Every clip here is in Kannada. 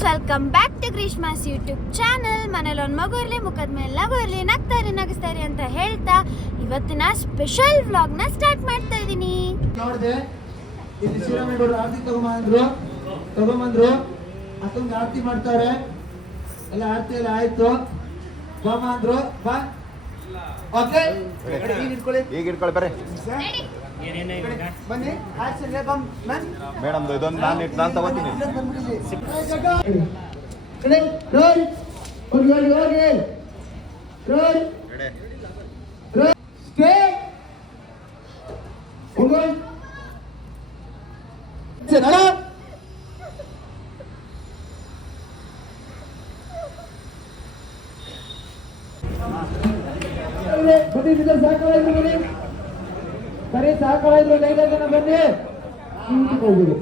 Friends, welcome back to Greeshma's YouTube channel. ಮನೇಲಿ ಒಂದು ಮಗು ಇರಲಿ, ಮುಖದ ಮೇಲೆ ನಗು ಇರಲಿ, ನಗಿಸ್ತಾರೆ ಅಂತ ಹೇಳ್ತಾ ಇವತ್ತಿನ ಸ್ಪೆಷಲ್ ವ್ಲಾಗ್ನ ಸ್ಟಾರ್ಟ್ ಮಾಡ್ತಾ ಇದ್ದೀನಿ. ನೋಡಿದೆ ಇಲ್ಲಿ ಶ್ರೀರಾಮೇಗೌಡರು ಆರತಿ ತಗೊಂಬಂದ್ರು ಅಷ್ಟೊಂದು ಆರತಿ ಮಾಡ್ತಾರೆ. ಎಲ್ಲ ಆರತಿ ಎಲ್ಲ ಆಯ್ತು. ಬಾಮ ಅಂದ್ರು, ಬಾ ಓಕೆ ಈಗ ಇಟ್ಕೊಳ್ಳಿ ಬರ್ರಿ ಬನ್ನಿ. ಮೇಡಮ್ ಇದೊಂದು ನಾನು ತಗೋತೀನಿ. ಸರಿ ಸಾಕಾಯ್ತು. ಐದು ಜನ ಬನ್ನಿ. ಊಟಕ್ಕೆ ಹೋಗ್ಬೋದು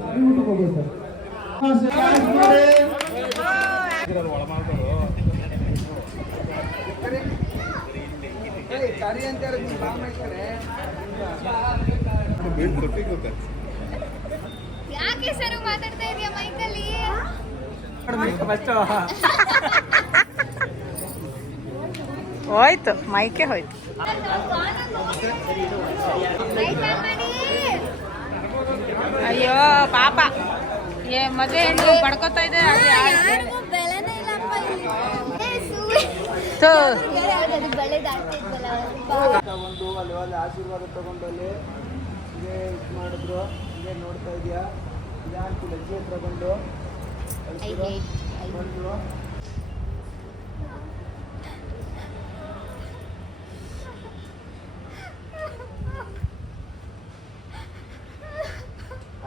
ಯಾಕೆ ಸರ್ ಮಾತಾಡ್ತಾ ಇದೀಯ ಮೈಕಲ್ಲಿ? ಹೋಯ್ತು, ಮೈಕೆ ಹೋಯ್ತು. ಅಯ್ಯೋ ಪಾಪ, ಮದುವೆ ಹೆಣ್ಣು ಪಡ್ಕೋತಾ ಇದೆ. ಅಲ್ಲಿ ಆಶೀರ್ವಾದ ತಗೊಂಡು ಅಲ್ಲಿ ಇದೇ ಇದು ಮಾಡಿದ್ರು. ಇದೇ ನೋಡ್ತಾ ಇದೆಯಾ, ಇದಾಂತ ಲಜ್ಜೆ ಹತ್ರ ಬಂದು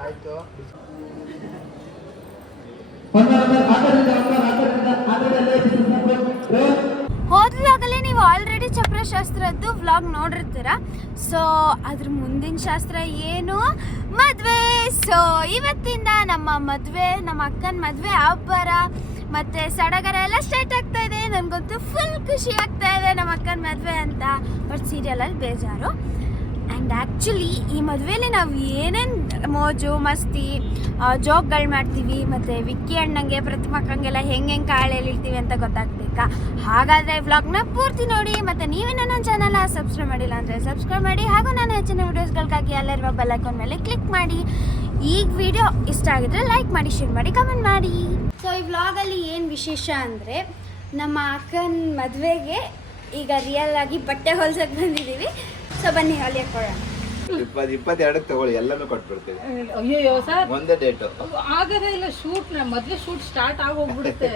ಆಯ್ತು. ಹೋದ್ವಾಗಲೇ ನೀವು ಆಲ್ರೆಡಿ ಚಪ್ರಶಾಸ್ತ್ರದ್ದು ವ್ಲಾಗ್ ನೋಡಿರ್ತೀರ. ಸೊ ಅದ್ರ ಮುಂದಿನ ಶಾಸ್ತ್ರ ಏನು? ಮದುವೆ. ಸೊ ಇವತ್ತಿಂದ ನಮ್ಮ ಮದುವೆ, ನಮ್ಮ ಅಕ್ಕನ ಮದುವೆ ಅಬ್ಬರ ಮತ್ತು ಸಡಗರ ಎಲ್ಲ ಸ್ಟಾರ್ಟ್ ಆಗ್ತಾ ಇದೆ. ನನಗಂತೂ ಫುಲ್ ಖುಷಿ ಆಗ್ತಾ ಇದೆ ನಮ್ಮ ಅಕ್ಕನ ಮದುವೆ ಅಂತ. ಬಟ್ ಸೀರಿಯಲಲ್ಲಿ ಬೇಜಾರು. ಆ್ಯಂಡ್ ಆ್ಯಕ್ಚುಲಿ ಈ ಮದುವೆಯಲ್ಲಿ ನಾವು ಏನೇನು ಮೋಜು ಮಸ್ತಿ ಜೋಕ್ಗಳು ಮಾಡ್ತೀವಿ, ಮತ್ತು ವಿಕ್ಕಿ ಅಣ್ಣಂಗೆ ಪ್ರತಿಮಕ್ಕಂಗೆಲ್ಲ ಹೆಂಗೆ ಕಾಳು ಎಳಿತೀವಿ ಅಂತ ಗೊತ್ತಾಗಬೇಕಾ? ಹಾಗಾದರೆ ವ್ಲಾಗ್ನ ಪೂರ್ತಿ ನೋಡಿ. ಮತ್ತು ನೀವೇನೋ ನನ್ನ ಚಾನಲ್ ಸಬ್ಸ್ಕ್ರೈಬ್ ಮಾಡಿಲ್ಲ ಅಂದರೆ ಸಬ್ಸ್ಕ್ರೈಬ್ ಮಾಡಿ, ಹಾಗೂ ನಾನು ಹೆಚ್ಚಿನ ವೀಡಿಯೋಸ್ಗಳಿಗಾಗಿ ಅಲ್ಲಿರುವ ಬೆಲ್ ಐಕಾನ್ ಮೇಲೆ ಕ್ಲಿಕ್ ಮಾಡಿ. ಈಗ ವಿಡಿಯೋ ಇಷ್ಟ ಆಗಿದ್ರೆ ಲೈಕ್ ಮಾಡಿ, ಶೇರ್ ಮಾಡಿ, ಕಮೆಂಟ್ ಮಾಡಿ. ಸೊ ಈ ವ್ಲಾಗಲ್ಲಿ ಏನು ವಿಶೇಷ ಅಂದರೆ, ನಮ್ಮ ಅಕ್ಕನ ಮದುವೆಗೆ ಈಗ ರಿಯಲ್ ಆಗಿ ಬಟ್ಟೆ ಹೊಲ್ಸಕ್ಕೆ ಬಂದಿದ್ದೀವಿ. ಸೊ ಬನ್ನಿ ಅಲ್ಲಿ ಕೊಡೋಣ. 22 ತಗೊಳ್ಳಿ, ಎಲ್ಲಾನು ಕೊಟ್ಬಿಡ್ತೀವಿ. ಅಯ್ಯೋ ಸರ್, ಒಂದೇ ಡೇಟ್ ಆಗದೇ ಇಲ್ಲ. ಶೂಟ್ ಮದುವೆ ಶೂಟ್ ಸ್ಟಾರ್ಟ್ ಆಗೋಗ್ಬಿಡುತ್ತೆ.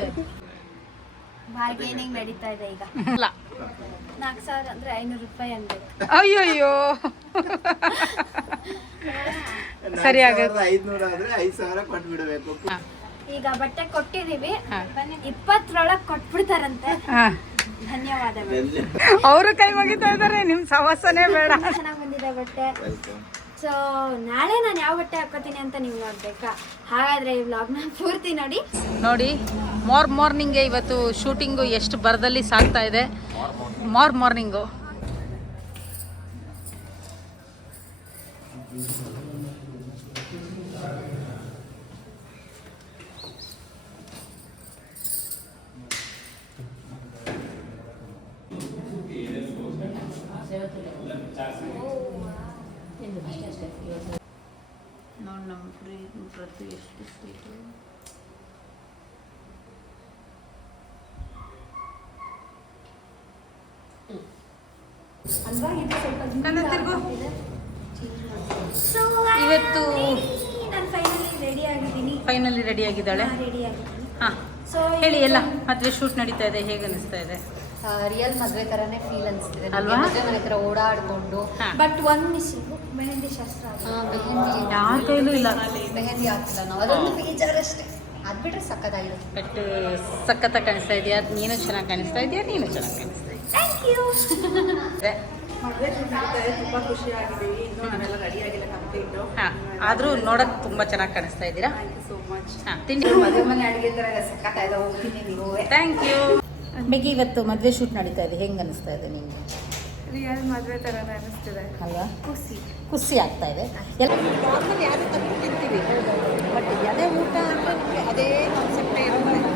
ಬಾರ್ಗೇನಿಂಗ್ ನಡೀತಾ ಇದೆ ಈಗ. 4,000 ಅಂದರೆ 500 ರೂಪಾಯಿ ಅನ್ಬೇಕು. ಅಯ್ಯೋ ಸರಿ ಆಗುತ್ತೆ. 500 ಆದ್ರೆ 5,000 ಕೊಟ್ಬಿಡ್ಬೇಕು. ಈಗ ಬಟ್ಟೆ ಕೊಟ್ಟಿದೀವಿ, 20ರೊಳಗೆ ಕೊಟ್ಬಿಡ್ತಾರಂತೆ. ಧನ್ಯವಾದಗಳು. ಅವರು ಕೈ ಮುಗಿತಾ ಇದಾರೆ, ನಿಮ್ ಸವಾಸನೆ ಬೇಡ. ಚೆನ್ನಾಗಿ ಬಂದಿದೆ ಬಟ್ಟೆ. ಸೊ ನಾಳೆ ನಾನು ಯಾವ ಬಟ್ಟೆ ಹಾಕೋತೀನಿ ಅಂತ ನೀವು ನೋಡ್ಬೇಕಾ? ಹಾಗಾದ್ರೆ ಈ ವ್ಲಾಗ್ನ ಪೂರ್ತಿ ನೋಡಿ. ಮಾರ್ನಿಂಗ್ಗೆ ಇವತ್ತು ಶೂಟಿಂಗು ಎಷ್ಟು ಬರದಲ್ಲಿ ಸಾಗ್ತಾ ಇದೆ. ಮಾರ್ನಿಂಗು ನೋಡಿ ನಮ್ಮ ಪ್ರತಿ ಎಷ್ಟು ಸ್ವೀಟು. ಇವತ್ತು ಫೈನಲಿ ರೆಡಿ ಆಗಿದ್ದಾಳೆ. ಹಾಂ ಹೇಳಿ, ಎಲ್ಲ ಮದುವೆ ಶೂಟ್ ನಡೀತಾ ಇದೆ, ಹೇಗೆ ಅನಿಸ್ತಾ ಇದೆ? ರಿಯಲ್ ಮದುವೆ ತರನೇ ಫೀಲ್ ಅನಿಸ್ತಿದೆ ಅಲ್ವಾ? ಮನೆ ಹತ್ರ ಓಡಾಡ್ಕೊಂಡು. ಬಟ್ ಒಂದು ಮಿಸ್ಸಿಂಗ್, ಮೆಹಂದಿ ಶಾಸ್ತ್ರ. ಯಾರ ಕೈಲೂ ಇಲ್ಲ, ಮೆಹಂದಿ ಹಾಕ್ತಿಲ್ಲ ನಾವು, ಅದೊಂದು ಬೇಜಾರಷ್ಟೇ. ಅದ್ ಬಿಟ್ರೆ ಸಕ್ಕತ್ತಾಗಿರುತ್ತೆ. ಬಟ್ ಸಖತ್ತಾಗಿ ಕಾಣಿಸ್ತಾ ಇದೆಯಾ, ನೀನು ಚೆನ್ನಾಗಿ ಕಾಣಿಸ್ತಾ ಇದೆಯಾ, ನೀನು ಚೆನ್ನಾಗಿ ಕಾಣಿಸ್ತಾ ಇದೆಯಾ. Thank you. ಮದುವೆ ತುಂಬ ಖುಷಿ ಆಗಿದ್ದೀವಿ. ಇನ್ನೂ ನಾವೆಲ್ಲ ರೆಡಿ ಆಗಿಲ್ಲ ಕಂಪ್ಲೀಟು. ಹಾಂ, ಆದರೂ ನೋಡೋಕ್ಕೆ ತುಂಬ ಚೆನ್ನಾಗಿ ಕಾಣಿಸ್ತಾ ಇದ್ದೀರಾ. Thank you so much. ಹಾಂ, ತಿಂಡಿ ಮದುವೆ ಮನೆ ಅಡುಗೆ ಥರ ಸಕ್ಕತ್ತಾಗಿದೆ. ಹೋಗ್ತೀನಿ ನೀವು. Thank you. ಬೇಗ ಇವತ್ತು ಮದುವೆ ಶೂಟ್ ನಡೀತಾ ಇದೆ, ಹೆಂಗೆ ಅನಿಸ್ತಾ ಇದೆ ನಿಮಗೆ? ರಿಯಲ್ ಮದುವೆ ಥರನೇ ಅನಿಸ್ತಿದೆ ಅಲ್ವಾ? ಖುಷಿ ಆಗ್ತಾ ಇದೆ. ಎಲ್ಲ ಯಾವುದೇ ತಂದು ತಿಂತೀವಿ, ಬಟ್ ಅದೇ ಊಟ ಅಂದರೆ ನಮಗೆ ಅದೇ ಕಾನ್ಸೆಪ್ಟೇ ಇರುತ್ತೆ.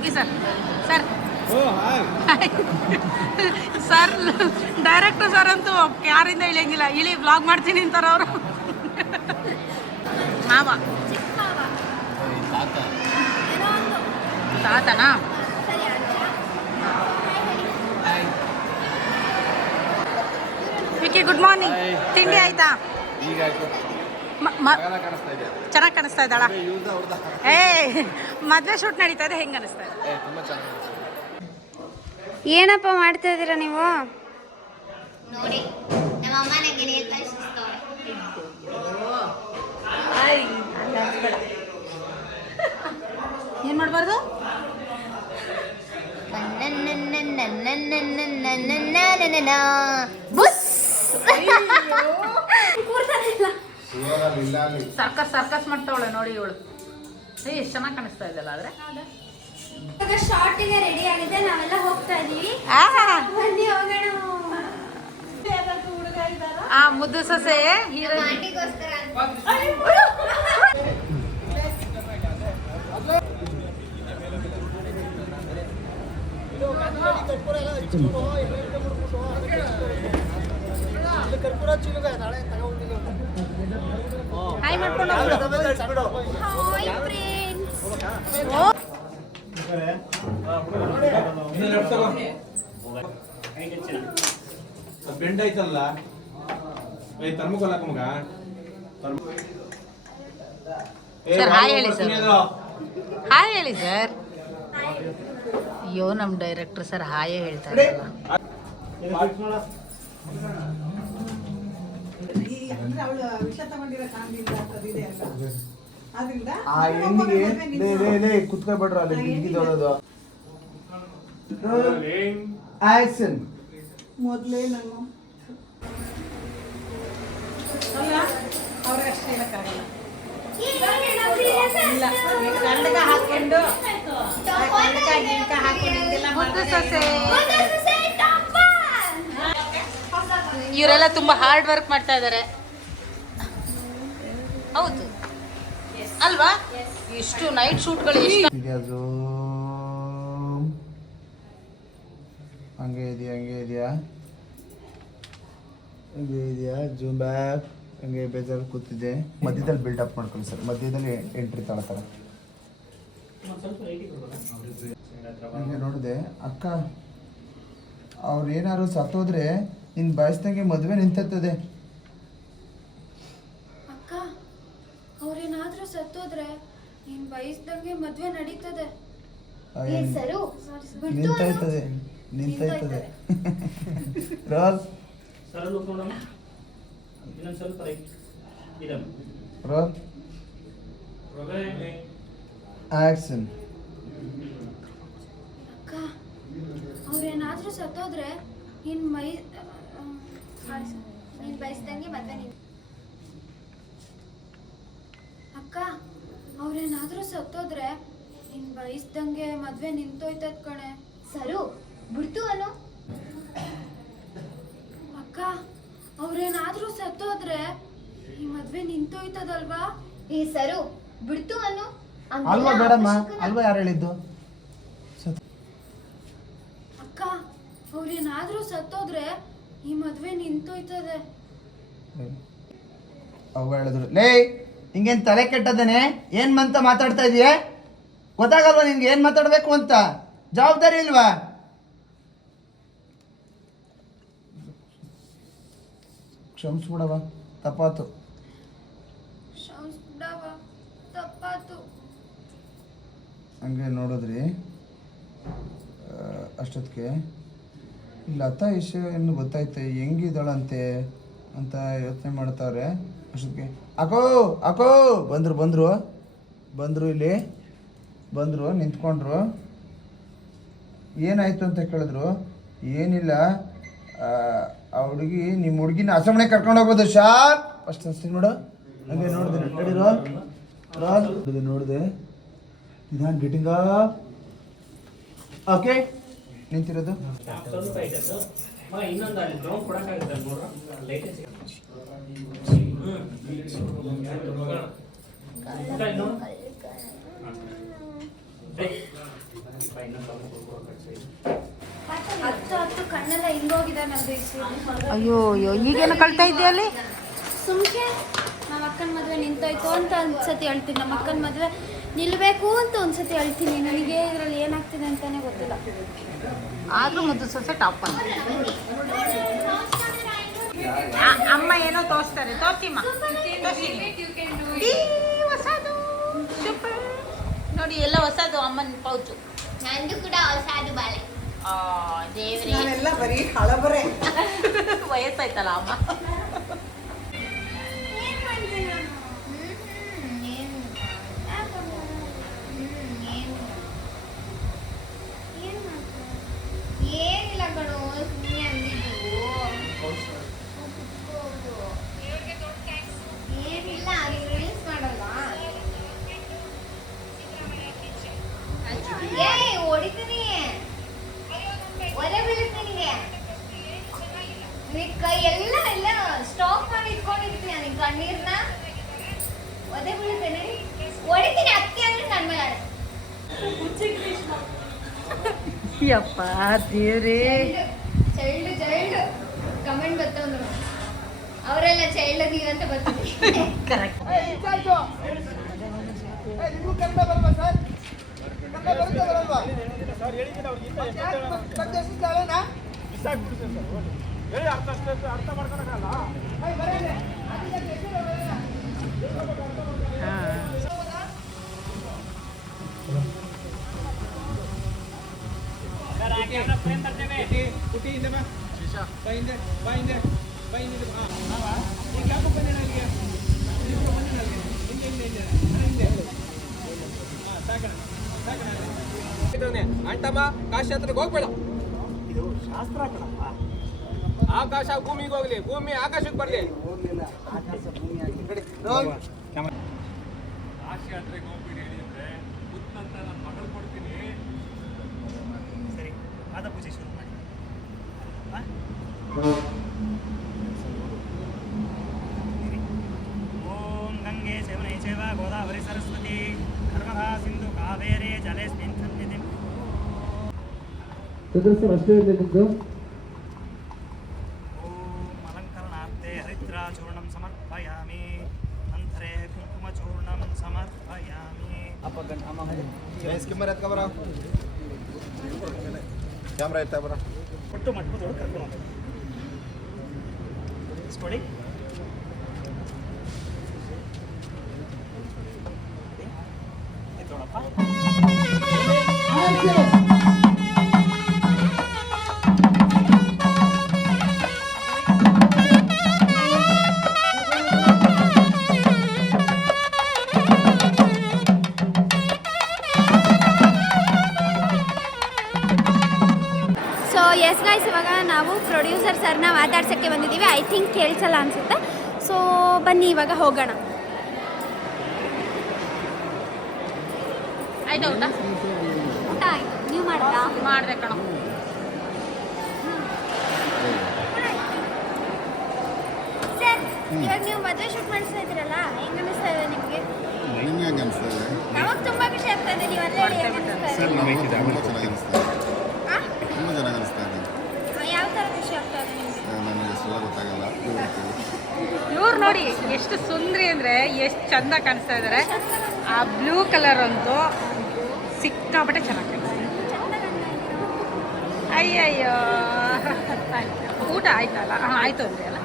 Okay sir sir sir director sir ಅಂತೂ ಯಾರಿಂದ ಇಳಿಯಂಗಿಲ್ಲ ಇಳಿ ವ್ಲಾಗ್ ಮಾಡ್ತೀನಿ ಅಂತಾರೆ ಅವರು ಮಾವ ತಾತನಾ ವಿಕಿ ಗುಡ್ ಮಾರ್ನಿಂಗ್ ತಿಂಡಿ ಆಯ್ತಾ ಚೆನ್ನಾಗಿ ಕಾಣಿಸ್ತಾ ಇದ್ದಾಳ ಏ ಮದುವೆ ಶೂಟ್ ನಡೀತಾ ಇದೆ ಹೆಂಗೆ ಅನಿಸ್ತಾ ಇದೆ ಏನಪ್ಪ ಮಾಡ್ತಾ ಇದ್ದೀರಾ ನೀವು? ನೋಡಿ ನಮ್ಮ ಅಮ್ಮ ನಂಗೆ ಹೇಳ್ತಾ ಇಷ್ಟವ್ರೆ. ಏನು ಮಾಡಬಾರ್ದು ಸರ್ಕಸ್ ಮಾಡ್ತಾವಳೆ ನೋಡಿ ಇವಳು ಎಷ್ಟು ಚೆನ್ನಾಗಿ ಕಾಣಿಸ್ತಾ ಇದೆಯಲ್ಲ ಆದ್ರೆ ಇವಾಗ ಶಾರ್ಟಿಗೆ ರೆಡಿ ಆಗಿದೆ, ನಾವೆಲ್ಲ ಹೋಗ್ತಾ ಇದೀವಿ. ಬನ್ನಿ ಹೋಗೋಣ. ಆ ಮುದ್ದು ಸೊಸೆ ಹೀರೋ ಆಂಟಿಗೋಸ್ಕರ ಹಾಯ್ ಮಾಡ್ಕೊಂಡು ಹಾಯ್ ಫ್ರೆಂಡ್ಸ್. ಬೆಂಡ್ ಐತಲ್ಲ ತರ್ಮಕೊಲ್ಲಕ ಮಗ ಸರ್ ಹಾಯ್ ಹೇಳಿ ಸರ್ ಹಾಯ್ ಹೇಳಿ ಸರ್ ಅಯ್ಯೋ ನಮ್ಮ ಡೈರೆಕ್ಟರ್ ಸರ್ ಹಾಯೇ ಹೇಳ್ತಾ ಇರಲ್ಲ ಅಂದ್ರೆ ಅವಳು ವಿಷ ತಗೊಂಡಿರೋ ಕಾರಣದಿಂದ ಇದೆ ಅಲ್ಲ ಆದ್ರಿಂದ ಆ ಹೆಣ್ಣಿಗೆ ಕುತ್ಕೊಬೇಡ್ರ ಅಲ್ಲಿ ಬಿಗಿದೋಳೋದು. ಆಕ್ಷನ್. ಮೊದಲೇ ನಾನು ಅಲ್ಲ ಅವ್ರಿಗಷ್ಟೇ ಹೇಳಕ್ಕಾಗಲ್ಲ ಇಲ್ಲ ಗಂಡಗ ಹಾಕೊಂಡು ಗಿಂಕ ಹಾಕೊಂಡಿಲ್ಲ ಮುದ್ದು ಸೊಸೆ ಇವರೆಲ್ಲ ತುಂಬಾ ಹಾರ್ಡ್ ವರ್ಕ್ ಮಾಡ್ತಾ ಇದ್ದಾರೆ ಹೌದು ಅಲ್ವಾ ಇಷ್ಟು ನೈಟ್ ಶೂಟ್ಗಳು ಎಷ್ಟು ಹಂಗೆ ಇದೆಯಾ ಜೂಮ್ ಬ್ಯಾಕ್. ಹಂಗೆ ಬೇಜಾರು ಕೂತಿದ್ದೆ, ಮಧ್ಯದಲ್ಲಿ ಬಿಲ್ಡಪ್ ಮಾಡ್ಕೊಳ್ಳಿ ಸರ್, ಮಧ್ಯದಲ್ಲಿ ಎಂಟ್ರಿ ತಗೋತಾರೆ. ಹಂಗೆ ನೋಡಿದೆ ಅಕ್ಕ, ಅವ್ರು ಏನಾದ್ರು ಸತ್ತೋದ್ರೆ ನಿನ್ನ ಬಯಸ್ದಂಗೆ ಮದುವೆ ನಿಂತತ್ತದೆ. ಅಕ್ಕ, ಅವ್ರೇನಾದ್ರೂ ಸತ್ತೋದ್ರೆ ನೀನ್ ಬಯಸ್ದಂಗೆ ಮದ್ವೆ ನಡೀತದೆ. ನಿಂತಾಯ್ತದೆ ರೋಲ್ ರೋಲ್ ಆಕ್ಷನ್. ಅಕ್ಕ, ಅವ್ರೇನಾದ್ರೂ ಸತ್ತೋದ್ರೆ ನೀನ್ ಬಯಸ್ದಂಗೆ ಮದ್ವೆ ಅಕ್ಕ, ಅವ್ರೇನಾದ್ರೂ ಸತ್ತೋದ್ರೆ ನೀನ್ ಬಯಸ್ದಂಗೆ ಮದ್ವೆ ನಿಂತೋಯ್ತದ ಕಣೆ. ಸರು ಬಿಡ್ತು ಅನು. ಅಕ್ಕ, ಅವ್ರೇನಾದ್ರೂ ಸತ್ತೋದ್ರೆ ಈ ಮದ್ವೆ ನಿಂತೋಯ್ತದಲ್ವಾ? ಈ ಸರು ಬಿಡ್ತು ಅನು. ಅಲ್ವಾ ಬೇಡಮ್ಮ, ಅಲ್ವಾ ಯಾರು ಹೇಳಿದ್ದು? ಅಕ್ಕ, ಅವ್ರೇನಾದ್ರೂ ಸತ್ತೋದ್ರೆ ಈ ಮದ್ವೆ ನಿಂತೋಯ್ತದೆ. ಅವ್ವ ಹೇಳಿದ್ರು, ಲೇ ಹಿಂಗೇನು ತಲೆ ಕೆಟ್ಟದೇನೆ, ಏನ್ ಅಂತ ಮಾತಾಡ್ತಾ ಇದೀಯ? ಗೊತ್ತಾಗಲ್ವಾ ನಿನ್ಗೆ ಏನ್ ಮಾತಾಡ್ಬೇಕು ಅಂತ? ಜವಾಬ್ದಾರಿ ಇಲ್ವಾ? ಕ್ಷಮಿಸ್ಬಿಡವ, ತಪ್ಪಾತು. ತಪ್ಪಾತು. ಹಂಗೆ ನೋಡಿದ್ರಿ ಅಷ್ಟೊತ್ತಿಗೆ ಲತಾ ವಿಷಯ ಇನ್ನು ಗೊತ್ತಾಯ್ತು, ಹೆಂಗಿದ್ದಾಳಂತೆ ಅಂತ ಯೋಚನೆ ಮಾಡ್ತಾವ್ರೆ. ಅಷ್ಟೊತ್ತಿಗೆ ಅಕೋ ಬಂದರು ಇಲ್ಲಿ ಬಂದರು, ನಿಂತ್ಕೊಂಡ್ರು. ಏನಾಯ್ತು ಅಂತ ಕೇಳಿದ್ರು. ಏನಿಲ್ಲ, ಆ ಹುಡುಗಿ ನಿಮ್ಮ ಹುಡುಗಿನ ಅಸಮಣೆ ಕರ್ಕೊಂಡು ಹೋಗ್ಬೋದು ಶಾಪ್ ಫಸ್ಟ್ ಅಷ್ಟೇ ನೋಡು. ಹಂಗೆ ನೋಡಿದೆ, ನಡಿ ರೋಲ್ ನೋಡಿದೆ. ನಿಧಾನ ಗೆಟಿಂಗ್ ಓಕೆ ನಿಂತಿರೋದು. ನಮ್ದು ಇಶ್ಯೂ. ಅಯ್ಯೋ ಅಯ್ಯೋ ಈಗೇನು ಕಳ್ತಾ ಇದ್ದೆ ಅಲ್ಲಿ? ಸುಮ್ಕೆ ನಮ್ಮ ಅಕ್ಕನ ಮದುವೆ ನಿಂತೋಯ್ತು ಅಂತ ಒಂದ್ಸತಿ ಹೇಳ್ತೀನಿ, ನಮ್ಮ ಅಕ್ಕನ ಮದುವೆ ನಿಲ್ಲಬೇಕು ಅಂತ ಒಂದ್ಸತಿ ಹೇಳ್ತೀನಿ. ನನಗೆ ಇದರಲ್ಲಿ ಏನಾಗ್ತಿದೆ ಅಂತಾನೆ ಗೊತ್ತಿಲ್ಲ. ಆದ್ರೂ ಮುದ್ದು ಸೊಸೆ ಟಾಪ್ ಅಂತ ಅಮ್ಮ ಏನೋ ತೋರಿಸ್ತಾರೆ. ತೋರ್ಸಿಮ್ಮ ಹೊಸದು ಸೂಪರ್ ನೋಡಿ, ಎಲ್ಲ ಹೊಸದು ಅಮ್ಮನ ಪೌಚು. ನಂದು ಕೂಡ ಹೊಸದು ಬಾಳೆ. ದೇವ್ರಿ ನಾನೆಲ್ಲ ಬರೀ ಹಳಬರೆ. ವಯಸ್ಸಾಯ್ತಲ್ಲ ಅಮ್ಮ. ಏನಿಲ್ಲ ಕಣೋ, ಸುಮ್ಮನೆ ಅಂದಿದ್ದು. ಏನಿಲ್ಲ, ಅದು ರೀಲ್ಸ್ ಮಾಡಲ್ವಾ? ಏ ಹೊಡಿತೀನಿ, ಒಲೆ ಬೀಳುತ್ತೆ ನಿನಗೆ. ಕೈ ಎಲ್ಲ ಸ್ಟಾಕ್ ಮಾಡಿ ಇಟ್ಕೊಂಡಿರ್ತೀನಿ ನಿನ್ ಕಣ್ಣೀರ್ನ. ಒದೆ ಬೀಳುತ್ತೇನೆ, ಹೊಡಿತೀನಿ. ಅತ್ತಿ ಅಂದ್ರೆ ನನ್ನ ಮೇಲೆ ಆಡ. ಯಪ್ಪ ದೇವ್ರೇ. ಚೈಲ್ಡ್ ಕಮೆಂಟ್ ಬರ್ತಾವ ಅವರೆಲ್ಲ ಚೈಲ್ಡ್ ಅದೀವಿ ಅಂತ ಬರ್ತೀವಿ. ಕರೆಕ್ಟ್. ನಿಮಗೂ ಕನ್ನಡ ಬರಲ್ವಾ ಸರ್? ಕನ್ನಡ ಬರುತ್ತೆ ಬರಲ್ವಾ? ಅಂಟಮ್ಮ ಕಾಶಿ ಹತ್ರಕ್ಕೆ ಹೋಗ್ಬೇಡ. ಇದು ಶಾಸ್ತ್ರ ಕಣಪ್ಪ. ಆಕಾಶ ಭೂಮಿಗೆ ಹೋಗ್ಲಿ, ಭೂಮಿ ಆಕಾಶಕ್ಕೆ ಬರ್ಲಿ. ಕಾಶಿ ಹತ್ರಕ್ಕೆ ಹೋಗ್ಬಿಡಿ ಹೇಳಿದ್ರೆ ಅಂತ ನನ್ನ ಮಗಳು ಕೊಡ್ತೀನಿ. ಸರಿ, ಪಾದ ಪೂಜೆ ಶುರು ಮಾಡಿ. ಓಂ ಗಂಗೆ ಸೇವನೆ ಚೈವ ಗೋದಾವರಿ ಸರಸ್ವತಿ ನರ್ಮದಾ ಸಿಂಧು ಕಾವೇರಿ ಜಲೇಸ್ಮಿನ್ ಸನ್ನಿಧಿಂ. ಅಷ್ಟೇ ಇದೆ ನಿಮ್ದು. ಓಂ ಅಲಂಕರಣಾರ್ಥೆ ಹರಿದ್ರಾಚೂರ್ಣಂ ಸಮರ್ಪಯಾಮಿ. ನಂತರೇ ಕುಂಕುಮಚೂರ್ಣಂ ಸಮರ್ಪಯಾಮಿ. ಕ್ಯಾಮ್ರಾ ಇರ್ತಾ ಬರ ಒಟ್ಟು ಮಟ್ಕೋದೊಳಗೆ ಕರ್ಕೊಂಡು ಹೋಗ್ಬೇಕು. ಇಸ್ಕೊಳ್ಳಿ. ಎತ್ತೋಳಪ್ಪ. ಸೊ ಎಸ್ ಗೈಸ್, ಇವಾಗ ನಾವು ಪ್ರೊಡ್ಯೂಸರ್ ಸರ್ನ ಮಾತಾಡ್ಸೋಕ್ಕೆ ಬಂದಿದ್ದೀವಿ. ಐ ಥಿಂಕ್ ಕೇಳಿಸಲ್ಲ ಅನಿಸುತ್ತೆ. ಸೊ ಬನ್ನಿ ಇವಾಗ ಹೋಗೋಣ. ಆಯ್ತಾ ಊಟ? ಊಟ ಆಯ್ತು, ನೀವು ಮಾಡಿದ್ರಾ? ಮಾಡಿದೆ ಕಣ. ಸರ್, ಇವಾಗ ನೀವು ಮದುವೆ ಶೂಟ್ ಮಾಡಿಸ್ತಾ ಇದ್ದೀರಲ್ಲ, ಹೆಂಗೆ ಅನಿಸ್ತಾ ಇದೆ ನಿಮಗೆ? ನಿಮ್ಗೆ ಹೆಂಗೆ ಅನಿಸ್ತದೆ? ನಮಗೆ ತುಂಬ ಖುಷಿ ಆಗ್ತಾ ಇದೆ. ನೀವು ಅಲ್ಲೇ ಹೇಗೆ ಅನಿಸ್ತಾ ಇದೆ? ಸರ್ ನಮಗೆ ತುಂಬ ಚೆನ್ನಾಗಿ ಅನಿಸ್ತಾ ಇದೆ. ಹಾಂ, ತುಂಬ ಚೆನ್ನಾಗಿ ಅನಿಸ್ತಾ ಇದೆ. ಯಾವ ಥರ ಖುಷಿ ಆಗ್ತಾ ಇದೆ ನಿಮಗೆ? ನನಗೆ ಅಷ್ಟೆಲ್ಲ ಗೊತ್ತಾಗಲ್ಲ. ಇವ್ರು ನೋಡಿ ಎಷ್ಟು ಸುಂದ್ರಿ ಅಂದರೆ ಎಷ್ಟು ಚಂದ ಕಾಣಿಸ್ತಾ ಇದ್ದಾರೆ. ಆ ಬ್ಲೂ ಕಲರ್ ಅಂತೂ ಸಿಕ್ಕಾಪಟ್ಟೆ ಚೆನ್ನಾಗಿ ಕಾಣಿಸ್ತಾ ಇದೆ. ಅಯ್ಯಯ್ಯೋ, ಊಟ ಆಯ್ತಲ್ಲ? ಹಾಂ ಆಯಿತು ಅಂದರೆ ಅಲ್ಲ.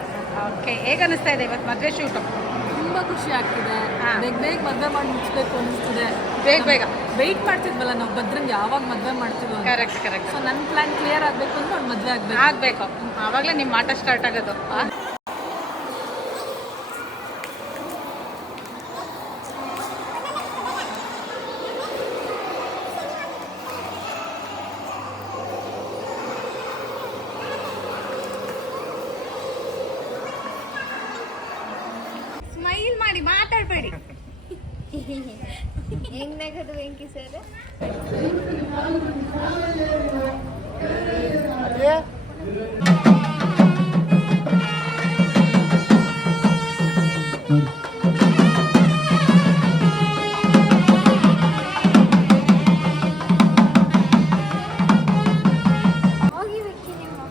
ಓಕೆ, ಹೇಗೆ ಅನ್ನಿಸ್ತಾ ಇದೆ ಇವತ್ತು ಮದುವೆ ಶೂಟು? ತುಂಬ ಖುಷಿ ಆಗ್ತಿದೆ. ಹಾಂ. ಬೇಗ ಮದುವೆ ಮಾಡಿ ಮುಗಿಸ್ಬೇಕು ಅನ್ನಿಸ್ತಿದೆ. ಬೇಗ ವೆಯ್ಟ್ ಮಾಡ್ತಿದ್ವಲ್ಲ ನಾವು ಭದ್ರಂಗೆ ಯಾವಾಗ ಮದುವೆ ಮಾಡ್ತೀವೋ. ಕರೆಕ್ಟ್. ಸೊ ನನ್ನ ಪ್ಲಾನ್ ಕ್ಲಿಯರ್ ಆಗಬೇಕು ಅಂದ್ರೆ ಅವ್ನು ಮದುವೆ ಆಗಬೇಕು. ಆವಾಗಲೇ ನಿಮ್ಮ ಆಟ ಸ್ಟಾರ್ಟ್ ಆಗೋದು. ಸ್ಮೈಲ್ ಮಾಡಿ, ಮಾತಾಡಬೇಡಿ. ಹೆಂಗ್ ನಗದು ವೆಂಕಿ ಸರ್? ಹೋಗಿ ವೆಂಕಿ ನೀವು.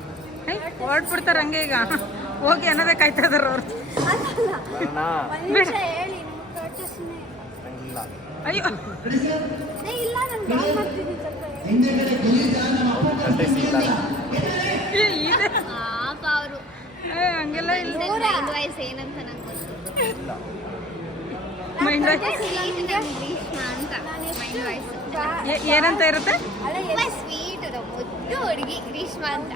ಹೋಗಿ ಅನ್ನೋದೇ ಕಾಯ್ತಾ ಇದಾರೆ ಅವ್ರು. ಒಂದ್ ನಿಮಿಷ ಹೇಳಿ ಅಯ್ಯೋ ಇಲ್ಲ ನಾನು ಕಾಲ್ ಮಾಡ್ತೀನಿ ಸ್ವಲ್ಪ ಇದೆ ಪಾಪ ಅವರು ಹಂಗೆಲ್ಲ ಇಲ್ಲ. ಮೈಂಡ್ ವಾಯ್ಸ್ ಏನಂತ ನಂಗೆ ಗೊತ್ತು. ಮೈಂಡ್ ಗ್ರೀಷ್ಮ ಅಂತ ಮೈಂಡ್ ವಾಯ್ಸ್ ಏನಂತ ಇರುತ್ತೆ? ತುಂಬಾ ಸ್ವೀಟ್ ಮುದ್ದು ಹುಡುಗಿ ಗ್ರೀಷ್ಮ ಅಂತ.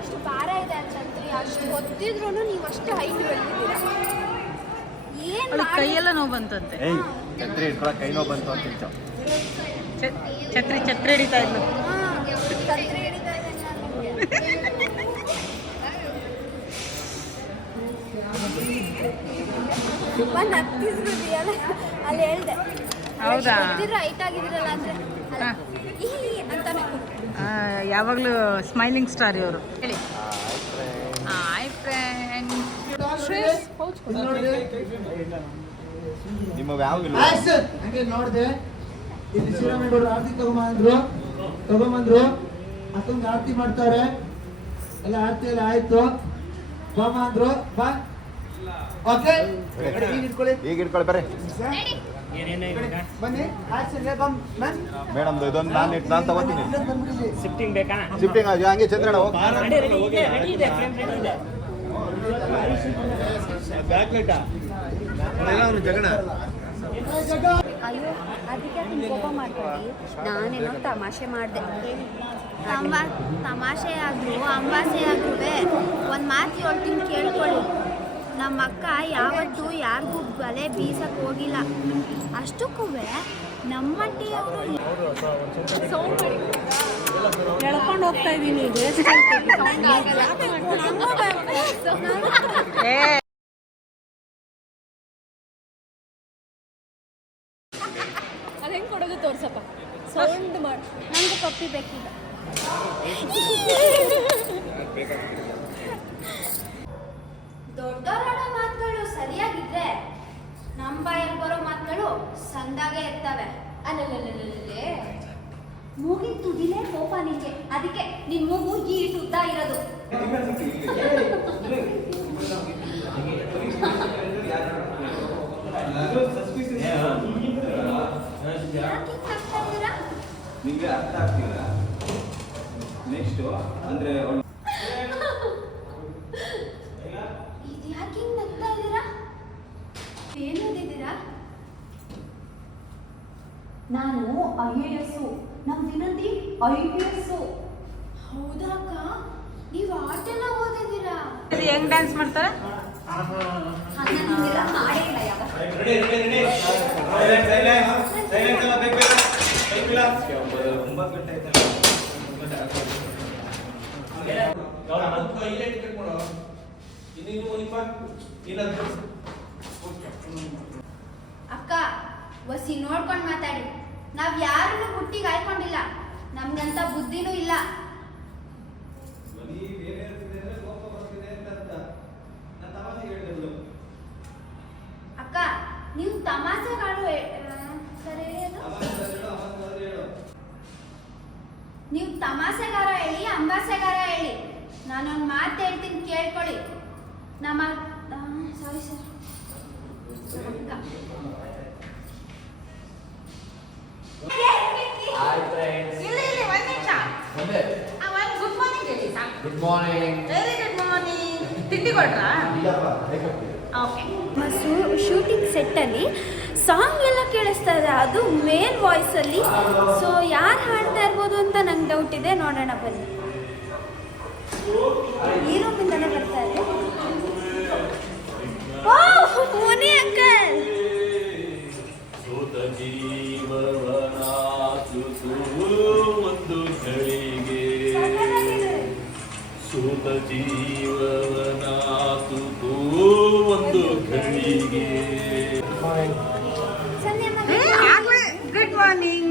ಎಷ್ಟು ಭಾರ ಇದೆ ಅಂತಂದ್ರಿ, ಅಷ್ಟು ಗೊತ್ತಿದ್ರು ನೀವು ಅಷ್ಟು ಹೈಟ್ ಬೆಳೆದಿದ್ದೀರಾ. ಏನ್ ಅವಳಿಗೆ ಕೈಯೆಲ್ಲ ನೋವು ಬಂತಂತೆ. ಛತ್ರಿ ಇಟ್ರ ಕೈ ನೋವು ಬಂತು ಅಂತ ಹೇಳ್ತಾವ. ಛತ್ರಿ ಹಿಡಿತಾ ಇದ್ಲು. ಕತ್ರಿ ಹಿಡಿತಾ ಇದೆ ಒಂದು ಹತ್ತಿಸ್ಬಿಡಿ ಅಲ್ಲಿ ಹೇಳ್ದೆ. ಹೌದಾ? ಗೊತ್ತಿದ್ರೆ ಹೈಟ್ ಆಗಿದ್ದೀರಲ್ಲ ಅಂದ್ರೆ ಅಲ್ಲ, ಈ ಅಂತಾನೆ. ಯಾವಾಗಲೂ ಸ್ಮೈಲಿಂಗ್ ಸ್ಟಾರ್ ಇವರು. ಹೇಳಿ ಹಾಯ್ ಫ್ರೆಂಡ್. ನಿಮ್ಮ ಯಾವ ಹಂಗೆ ನೋಡಿದೆ ಇಲ್ಲಿ ಶ್ರೀರಾಮೇಗೌಡರು ಆರತಿ ತಗೊಂಬಂದ್ರು ಅಷ್ಟೊಂದು ಆರತಿ ಮಾಡ್ತಾರೆ ಎಲ್ಲ ಆರತಿ ಎಲ್ಲ ಆಯ್ತು. ಬಾಮ ಅಂದ್ರು ಬಾ. ಓಕೆ ಈಗ ಇಟ್ಕೊಳ್ಳಿ ಬರ್ರಿ ಬನ್ನಿ. ಮೇಡಮ್ ಇದೊಂದು ನಾನು ತಗೋತೀನಿ. ಶಿಫ್ಟಿಂಗ್ ಬೇಕಾ? ಶಿಫ್ಟಿಂಗ್ ಹಂಗೆ ಚಂದ್ರಣ್ಣ ಹೋಗಿ ಜಗಣ ಅಯ್ಯೋ ಅದಕ್ಕೆ ಅದನ್ನ ಕೋಪ ಮಾಡ್ಕೊಳ್ಳಿ. ನಾನೇನೋ ತಮಾಷೆ ಮಾಡಿದೆ. ತಮಾಷೆ ಆದ್ರೂ ಅಂಬಾಸೆ ಆದ್ರೂ ಒಂದು ಮಾತು ಹೇಳ್ತೀನಿ ಕೇಳ್ಕೊಳ್ಳಿ. ನಮ್ಮ ಅಕ್ಕ ಯಾವತ್ತೂ ಯಾರಿಗೂ ಬಲೆ ಬೀಸಕ್ಕೆ ಹೋಗಿಲ್ಲ. ಅಷ್ಟಕ್ಕೂ ನಮ್ಮಟ್ಟಿಯವರು ಎಳ್ಕೊಂಡು ಹೋಗ್ತಾ ಇದ್ದೀನಿ. ಅದು ಹೆಂಗೆ ಕೊಡೋದು ತೋರ್ಸಪ್ಪ. ಸೌಂಡ್ ಮಾಡಿ ನನಗೂ ಪಪ್ಪಿ ಬೇಕೀಗ. ದೊಡ್ಡವರಾಡೋ ಮಾತುಗಳು ಸರಿಯಾಗಿದ್ರೆ ನಮ್ಮ ಬಾಯಲ್ಲಿ ಬರೋ ಮಾತುಗಳು ಸಂದಾಗೆ ಇರ್ತವೆ. ಅಲ್ಲಲ್ಲೇ ಮೂಗಿನ ತುದಿಲೇ ಕೋಪ ನಿಂಗೆ, ಅದಕ್ಕೆ ನಿನ್ ಮೂಗು ಈ ಉದ್ದ ಇರೋದು. ನಿಮಗೆ ಅರ್ಥ ಆಗ್ತಿಲ್ಲ. ನೆಕ್ಸ್ಟ್ ಅಂದ್ರೆ ಇದ್ಯಾಕೆ ಹಿಂಗ್ ನಗ್ತಾ ಇದ್ದೀರಾ? ಏನು ಓದಿದ್ದೀರಾ? ನಾನು IAS, ನಮ್ಮ ವಿನಂತಿ IPS. ಹೌದಾ ಅಕ್ಕ? ನೀವು ಆಟೆಲ್ಲ ಓದಿದ್ದೀರಾ? ಹೆಂಗ್ ಡ್ಯಾನ್ಸ್ ಮಾಡ್ತಾರೆ? ಅಕ್ಕ ವಸಿ ನೋಡ್ಕೊಂಡು ಮಾತಾಡಿ. ನಾವ್ ಯಾರನ್ನು ಹುಟ್ಟಿಗೆ ಆಯ್ಕೊಂಡಿಲ್ಲ, ನಮ್ಗಂತ ಬುದ್ಧಿನೂ ಇಲ್ಲ. ಅಕ್ಕ ನೀವು ತಮಾಷೆಗಾಡು ಸರಿ, ನೀವು ತಮಾಷೆಗಾರ ಹೇಳಿ ಅಂಬಾಸೆಗಾರ ಹೇಳಿ, ನಾನೊಂದು ಮಾತು ಹೇಳ್ತೀನಿ ಕೇಳ್ಕೊಳ್ಳಿ. ನಮ್ಮ sorry sir, good morning. Very good morning. ತಿಂಡಿ ಕೊಟ್ರಾ? ಓಕೆ. ಶೂಟಿಂಗ್ ಸೆಟ್ಟಲ್ಲಿ ಸಾಂಗ್ ಎಲ್ಲ ಕೇಳಿಸ್ತಾ ಇದೆ, ಅದು ಮೇನ್ ವಾಯ್ಸಲ್ಲಿ. ಸೊ ಯಾರು ಹಾಡ್ತಾ ಇರ್ಬೋದು ಅಂತ ನಂಗೆ ಡೌಟ್ ಇದೆ. ನೋಡೋಣ ಬನ್ನಿ. ಈ ರೂಮಿಂದಲೇ ಬರ್ತಾ ಇದೆ. ಮುನಿ ಅಂಕಲ್. ಸೂತ ಜೀವನಾತು ಒಂದು ಘಳಿಗೆ. Good morning.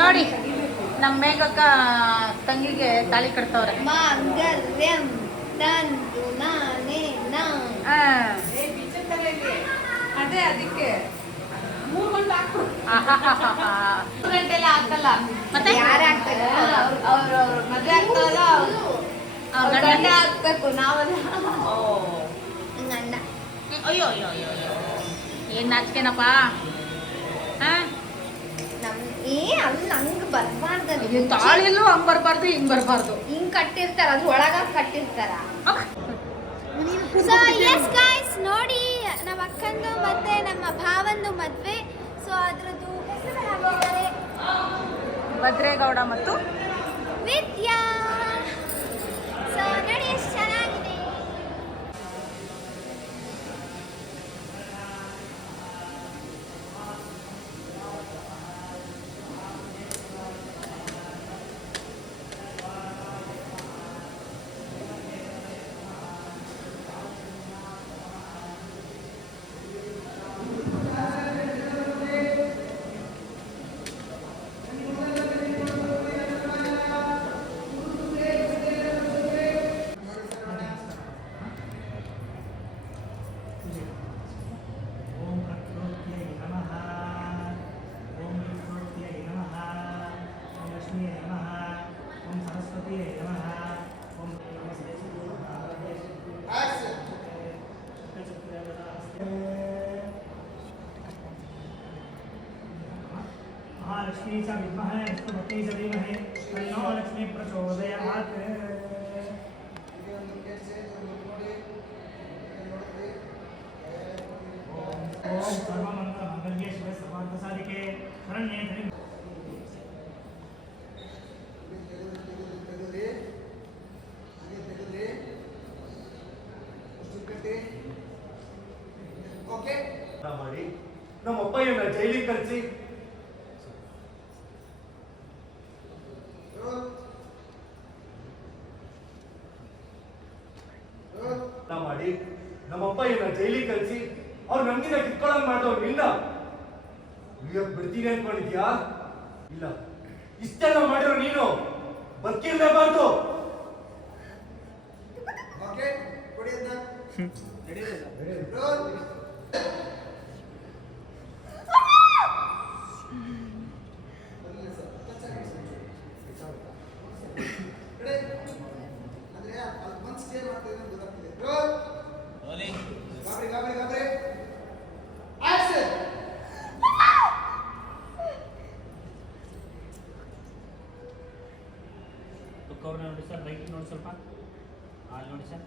ನೋಡಿ ನಮ್ಮ ಮೇಘಕ್ಕ ತಂಗಿಗೆ ತಾಳಿ ಕಟ್ತವ್ರೆ. ಮಾಂಗಲ್ಯಂ ತಂತು ನಾನೇನ. ಅದೇ ಅದಕ್ಕೆ 3 ಗಂಟೆ 3 ಗಂಟೆ ಎಲ್ಲ ಆಗ್ತಾ ಆಗಲ್ಲ. ಮತ್ತೆ? ಯಾರೇ ಆಗ್ಬೇಕು ಅವ್ರ ಮದ್ವೆ ಆಗ್ತಾರಲ್ಲ ಅವ್ರ ಗಂಡ ಆಗ್ಬೇಕು, ನಾವಲ್ಲ ಗಂಡ. ಅಯ್ಯೋ ಅಯ್ಯೋ ಅಯ್ಯೋ ಅಯ್ಯೋ ಏನ್ ನಾಚಿಕೆನಪ್ಪ. ಹಾ ಅಲ್ಲಿ ಹಂಗ್ ಬರ್ಬಾರ್ದು. ತಾಳಿಲ್ಲೂ ಹಂಗ್ ಬರ್ಬಾರ್ದು ಹಿಂಗ್ ಬರ್ಬಾರ್ದು. ಹಿಂಗ್ ಕಟ್ಟಿರ್ತಾರ, ಅದ್ರ ಒಳಗ ಕಟ್ಟಿರ್ತಾರ. ಸೊ ಎಸ್ ಗೈಸ್, ನೋಡಿ ನಮ್ಮ ಅಕ್ಕಂದು ಮತ್ತೆ ನಮ್ಮ ಭಾವಂದು ಮದುವೆ. ಸೊ ಅದ್ರದ್ದು ಹೆಸರು ಹಾಕಿದ್ದಾರೆ ಭದ್ರೇಗೌಡ ಮತ್ತು ವಿದ್ಯಾ. ಸೊ ನೋಡಿ ಎಷ್ಟು ಚೆನ್ನಾಗಿದೆ. महालक्ष्मी च विद्महे विष्णुपत्नी च धीमहि तन्नो लक्ष्मी प्रचोदयात्। ओम सर्वमंगलमांगल्ये शिवे सर्वार्थसाधिके शरण्ये त्र्यंबके ಮಾಡಿ ನಮ್ಮ ಅಪ್ಪಯ್ಯನ ಜೈಲಿಗೆ ಕಳಿಸಿ ಮಾಡಿ ನಮ್ಮ ಅಪ್ಪಯ್ಯನ ಜೈಲಿಗೆ ಕಳಿಸಿ ಅವ್ರು ನಮ್ಗಿನ ಕಿತ್ಕೊಳ್ಳಂಗ್ ಮಾಡಿದವ್ರು ನಿನ್ನ ಉಳಿಯೋಕ್ ಬಿಡ್ತೀನಿ ಅನ್ಕೊಂಡಿದ್ಯಾ? ಇಲ್ಲ, ಇಷ್ಟೆಲ್ಲ ಮಾಡಿರೋ ನೀನು ಬದುಕಿರ್ಲೇಬಾರ್ದು. ನೋಡಿ ಸರ್, ರೈಟ್ ನೋಡಿ ಸ್ವಲ್ಪ, ಅಲ್ಲಿ ನೋಡಿ ಸರ್.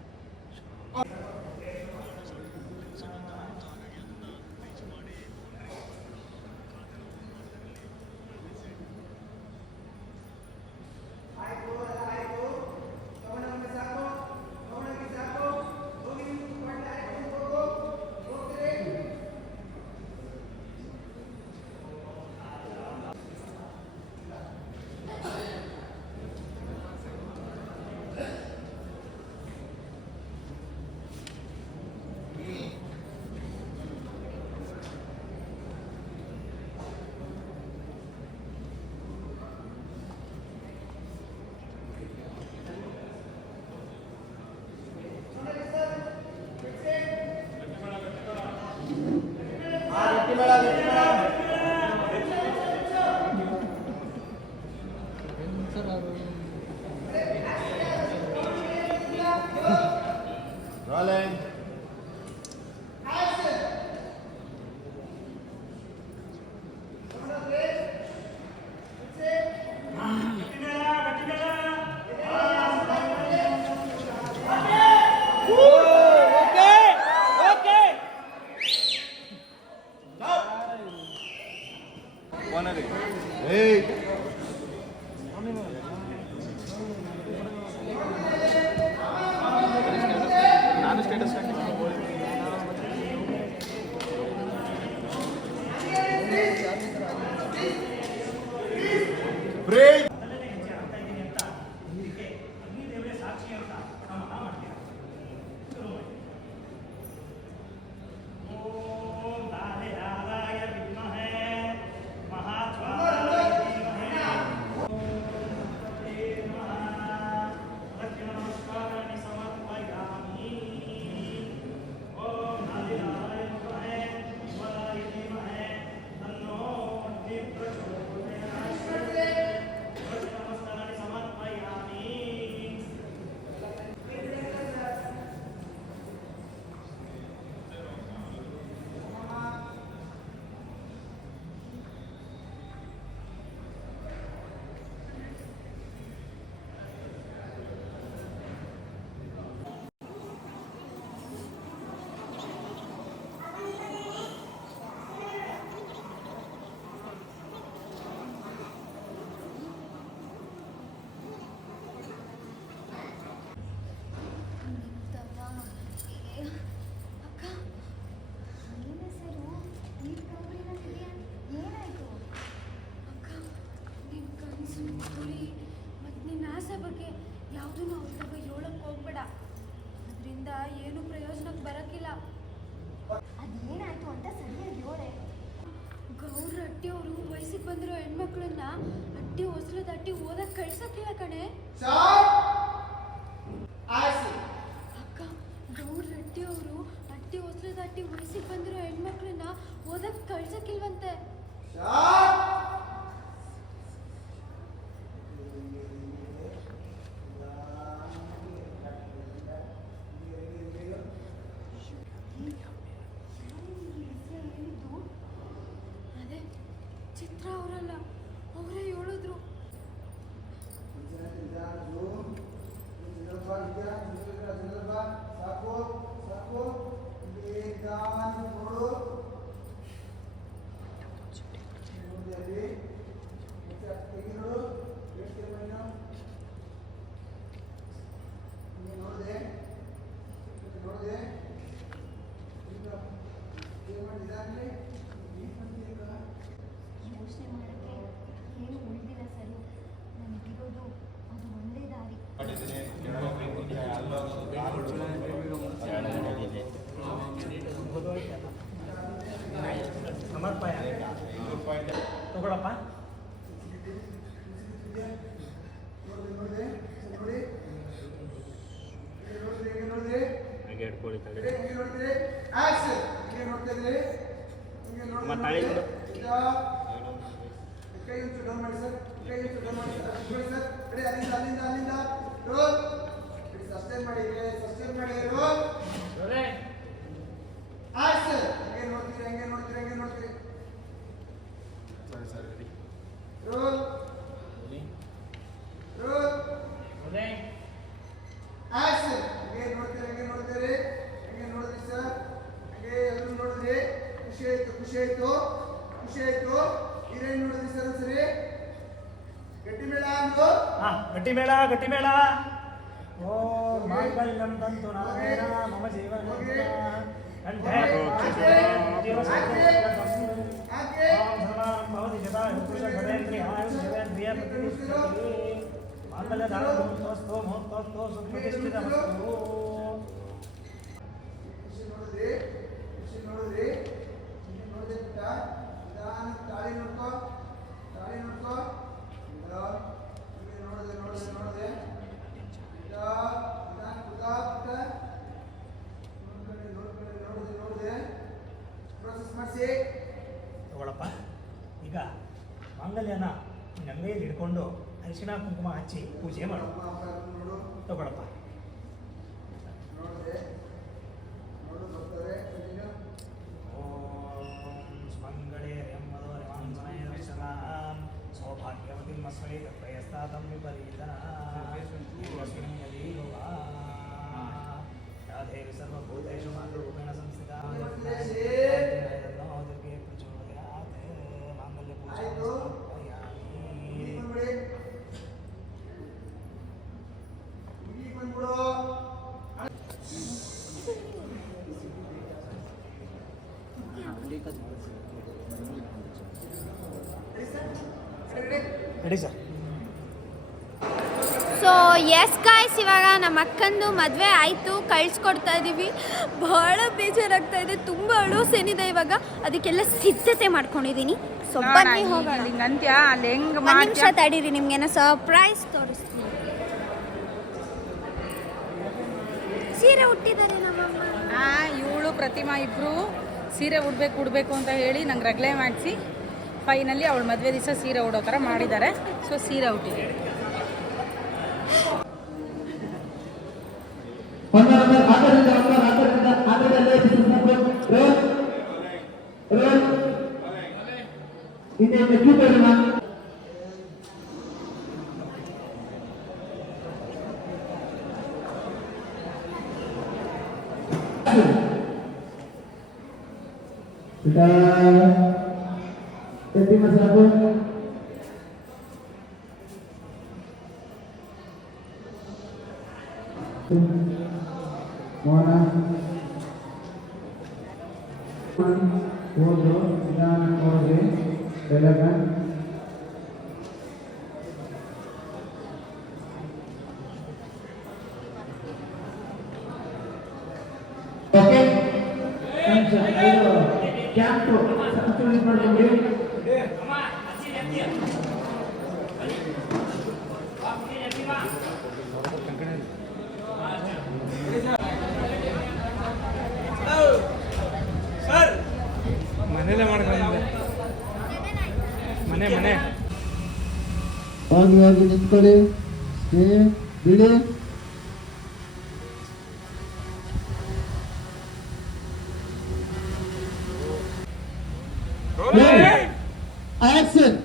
Rolling. ಹೆಣ್ಮಕ್ಳನ್ನ ಅಟ್ಟಿ ಹೊಸಲು ದಾಟಿ ಓದಕ್ ಕಳ್ಸಕ್ಕಿಲ್ಲ ಕಣೆ. ಅಕ್ಕ, ಗೌರ್ ರೆಡ್ಡಿ ಅವರು ಅಟ್ಟಿ ಹೊಸಲು ದಾಟಿ ವಯಸ್ಸಿಗೆ ಬಂದಿರೋ ಹೆಣ್ಮಕ್ಳನ್ನ ಓದಕ್ ಕಳ್ಸಕ್ಕಿಲ್ವಂತೆ. ಅದೇ ಚಿತ್ರ ಅವರಲ್ಲ, ಅವರೇ ಹೇಳಿದ್ರು. ಯೋಚನೆ ಮಾಡೋಕ್ಕೆ ಏನು ಉಳಿದಿಲ್ಲ ಸರಿ. ನನಗಿರೋದು ಅದು ಒಂದೇ ದಾರಿ. ಸಮರ್ಪಯ ತಗೊಳಪ್ಪ. ಖುಷಿ ಆಯ್ತು. ಇದೇನು ನೋಡಿದ್ರಿ ಸರ್ ಸರಿ? ಗಟ್ಟಿ ಮೇಳ ಅಂದು. ಗಟ್ಟಿ ಮೇಳ. ಓ ಮಾಂಗಲ್ಯಂ ತಂತು ನಾನೇನ ಮಮ ಜೀವನ ಕಂಠೆ ಭವತಿ ಜತಾ ಹುಷ ಘಟೇಂದ್ರಿಯ ಆಯುಷ್ಯೇಂದ್ರಿಯ ಪ್ರತಿಷ್ಠಿತೇ ಮಾಂಗಲ್ಯ ಧಾರಣೋಸ್ತೋ ಮುಹೂರ್ತೋಸ್ತೋ ಸುಪ್ರತಿಷ್ಠಿತಮಸ್ತು. ಖುಷಿ ನೋಡಿದ್ರಿ ನೋಡಿದೆ ಪುಟ್ಟ. ತಾಳಿ ನೋಡ್ಕೋ. ನೋಡಿದೆ ಪ್ರೋಸೆಸ್ ಮಾಡಿಸಿ ತಗೊಳಪ್ಪ. ಈಗ ಮಾಂಗಲ್ಯನ ಅಂಗೈಯಲ್ಲಿ ಹಿಡ್ಕೊಂಡು ಅರಿಶಿಣ ಕುಂಕುಮ ಹಚ್ಚಿ ಪೂಜೆ ಮಾಡು. ತಗೊಳಪ್ಪ. ಸೌಭಾಗ್ಯವತಿ ಮಸ್ಮೈ ಪ್ರಯಸ್ತಾತಂ ವಿಪರೀತನ ಯಾದೇವಿ ಸರ್ವಭೂತೇಷು ಮಾತೃರೂಪೇಣ ಸಂಸ್ಥಿತಾ ದುರ್ಗೆ ಪ್ರಚೋದಯಾತ್. ಮಾಂಗಲ್ಯ ಪೂಜೆ ready sir. So yes guys, ಇವಾಗ ನಮ್ಮ ಅಕ್ಕಂದು ಮದುವೆ ಆಯಿತು, ಕಳಿಸ್ಕೊಡ್ತಾ ಇದ್ದೀವಿ. ಬಹಳ ಬೇಜಾರಾಗ್ತಾ ಇದೆ, ತುಂಬ ಅಳೋಸೇನಿದೆ ಇವಾಗ. ಅದಕ್ಕೆಲ್ಲ ಸಿದ್ಧತೆ ಮಾಡ್ಕೊಂಡಿದ್ದೀನಿ. ಸೊ ಬನ್ನಿ ಹೋಗೋಣ. ಒಂದು ನಿಮಿಷ ತಡೀರಿ, ನಿಮ್ಗೇನೋ ಸರ್ಪ್ರೈಸ್ ತೋರಿಸ್ತೀನಿ. ಸೀರೆ ಉಟ್ಟಿದ್ದಾರೆ ನಮ್ಮಮ್ಮ. ಇವಳು ಪ್ರತಿಮಾ ಇಬ್ಬರು ಸೀರೆ ಉಡಬೇಕು ಅಂತ ಹೇಳಿ ನಂಗೆ ರಗಳೆ ಮಾಡಿಸಿ ಫೈನಲಿ ಅವಳ ಮದುವೆ ದಿವಸ ಸೀರೆ ಉಡೋ ಥರ ಮಾಡಿದ್ದಾರೆ. ಸೊ ಸೀರೆ ಉಟ್ಟಿದ್ದೀವಿ. ಕ್ಯಾಂಪ್ ಮನೇಲೆ ಮಾಡ್ಕೊಂಡು ಮನೆ ಮನೆ ಹೋಗಿ ನಿಂತ್ಕೊಳ್ಳಿ ಬಿಡಿ. ಆಕ್ಷನ್.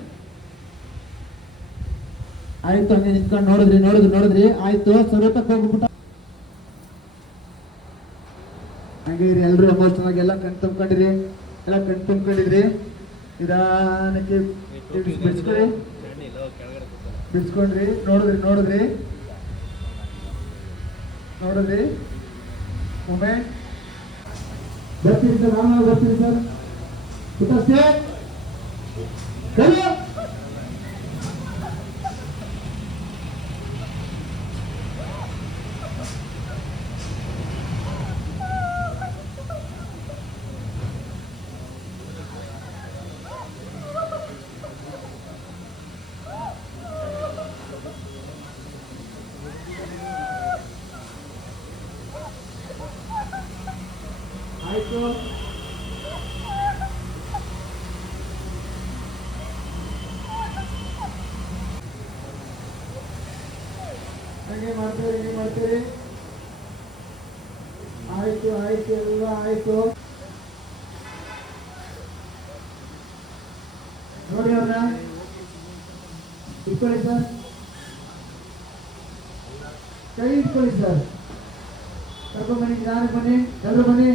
ಆಯ್ತು, ಹಂಗೆ ನಿಂತ್ಕೊಂಡು ನೋಡಿದ್ರಿ ಆಯ್ತು. ಸ್ವರೂಪಕ್ಕೆ ಹೋಗ್ಬಿಟ್ಟ ಹಂಗೆ ಇರಿ ಎಲ್ರು ಎಮೋಷನಲ್ ಆಗಿ ಎಲ್ಲ ಕಣ್ ತುಂಬ್ಕೊಂಡಿದ್ರಿ ನಿಧಾನಕ್ಕೆ ಬಿಡ್ಸ್ಕೊಂಡ್ರಿ. ನೋಡಿದ್ರಿ ಮೂಮೆಂಟ್. ಬರ್ತೀರಿ ಸರ್, ನಾನು ಬರ್ತೀನಿ ಸರ್. ಆಯ್ತು, ಹಾಗೆ ಮಾಡ್ತೀರಿ. ಆಯ್ತು ಎಲ್ಲ ಆಯ್ತು. ನೋಡಿ ಅವ್ರನ್ನ ಇಟ್ಕೊಳ್ಳಿ ಸರ್, ಕೈ ಇಟ್ಕೊಳ್ಳಿ ಸರ್. ಕರ್ಕೊಂಡು ಬನ್ನಿ, ನಿಧಾನಕ್ಕೆ ಬನ್ನಿ. ಎಲ್ರು ಬನ್ನಿ